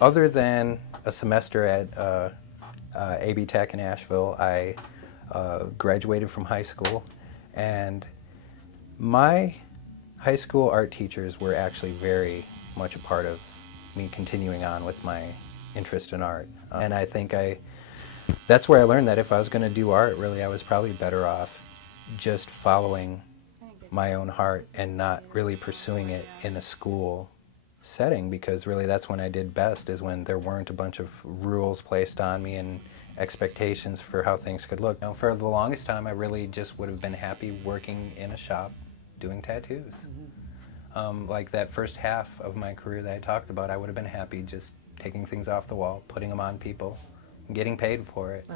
Other than a semester at AB Tech in Asheville, I graduated from high school, and my high school art teachers were actually very much a part of me continuing on with my interest in art. And I think that's where I learned that if I was going to do art, really, I was probably better off just following my own heart and not really pursuing it in a school setting, because really that's when I did best, is when there weren't a bunch of rules placed on me and expectations for how things could look. You know, for the longest time, I really just would have been happy working in a shop doing tattoos. Like that first half of my career that I talked about, I would have been happy just taking things off the wall, putting them on people, and getting paid for it.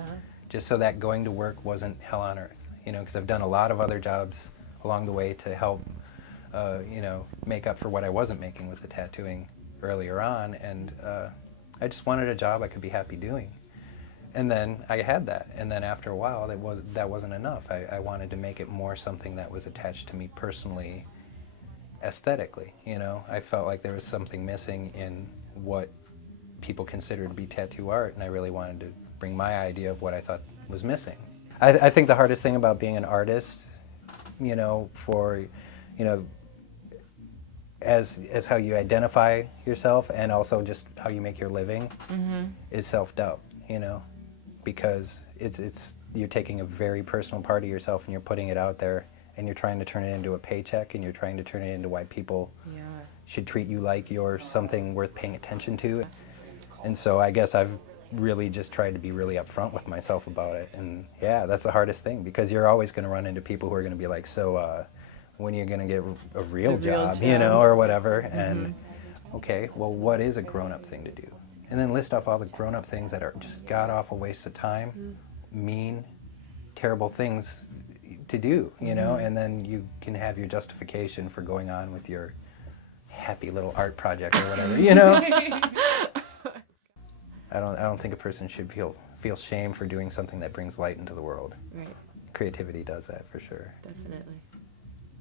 Just so that going to work wasn't hell on earth, you know, because I've done a lot of other jobs along the way to help, you know, make up for what I wasn't making with the tattooing earlier on, and I just wanted a job I could be happy doing. And then I had that, and then after a while, that wasn't enough. I wanted to make it more something that was attached to me personally, aesthetically. You know, I felt like there was something missing in what people consider to be tattoo art, and I really wanted to bring my idea of what I thought was missing. I think the hardest thing about being an artist, you know, you know, as how you identify yourself and also just how you make your living, is self-doubt, you know, because you're taking a very personal part of yourself and you're putting it out there, and you're trying to turn it into a paycheck, and you're trying to turn it into why people should treat you like you're something worth paying attention to. And so I guess I've really just tried to be really upfront with myself about it. And yeah, that's the hardest thing, because you're always going to run into people who are going to be like, so when are you going to get a real job, you know, or whatever. And okay, well, what is a grown-up thing to do? And then list off all the grown-up things that are just god-awful wastes of time, mean, terrible things to do, you know, and then you can have your justification for going on with your happy little art project or whatever, you know. I don't think a person should feel shame for doing something that brings light into the world. Right. Creativity does that for sure. Definitely.